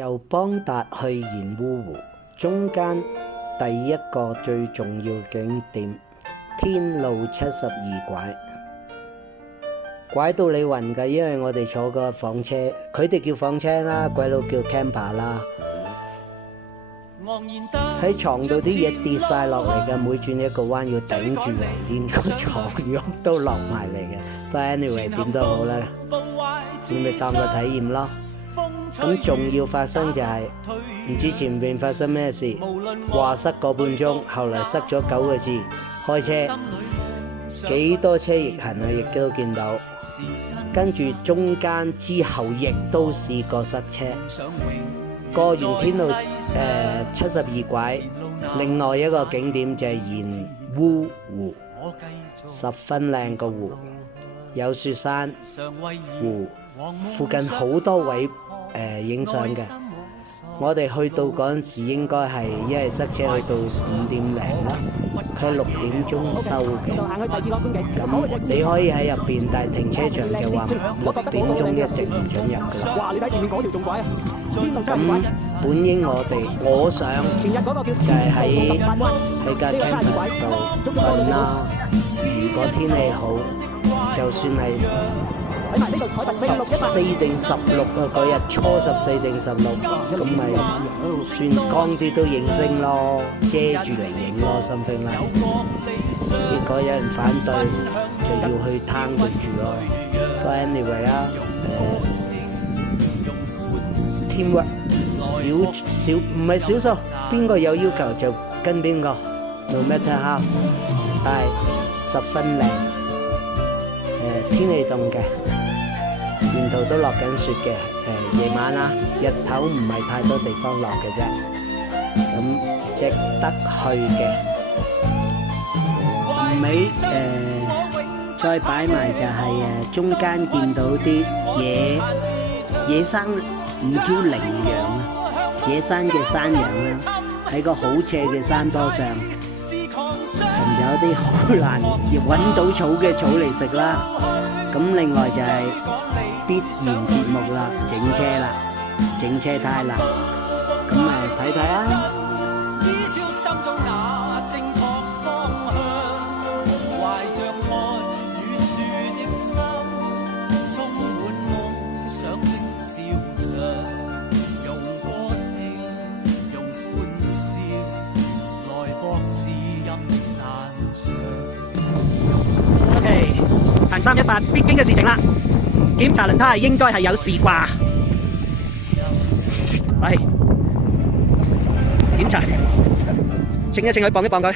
由邦達去鹽烏湖，中間第一個最重要景點天路72拐，拐到你暈㗎，因為我哋坐個房車，佢哋叫房車啦，鬼佬叫 camper 啦。喺床度啲嘢跌晒落嚟嘅，每轉一個彎要頂住嚟，連個床褥都落埋嚟嘅。不過 anyway 點都好啦，你咪當個體驗咯。咁仲要發生就係唔知前面發生咩事，話塞個半鐘，後來塞咗9個字，開車幾多車逆行啊，亦都見到。跟住中間之後亦都試過塞車。過完天路72拐，另外一個景點就係鹽烏湖，十分靚個湖，有雪山湖，附近好多位影相嘅。我哋去到嗰陣時應該係因為塞車去到5點零啦，佢係6點鐘收嘅。咁你可以喺入邊，但係停車場就話6點鐘一直唔準入㗎啦。哇！你睇前面嗰條仲拐啊！咁本應我想就係喺架 campus 度瞓啦。如果天氣好，就算係14定16啊，嗰日初14定16，咁咪算光啲都影星咯，遮住嚟影咯，something like。結果有人反對，就要去攤佢住咯。不過 anyway 啊，teamwork 少唔係少數，邊個有要求就跟邊個 ，no matter how，但係十分靚。天氣凍嘅，沿途都落緊雪嘅。夜晚啦，日頭唔係太多地方落嘅啫，咁值得去嘅。尾再擺埋就係中間見到啲野生，唔叫羚羊啊，野生嘅山羊啦，喺個好斜嘅山坡上尋找啲好難揾到草嘅草嚟食啦。咁另外就係必然節目啦，整車胎啦，咁睇睇啊！行318必經嘅事情啦，檢查輪胎應該係有事啩。喂，檢查，稱一稱佢，磅一磅佢。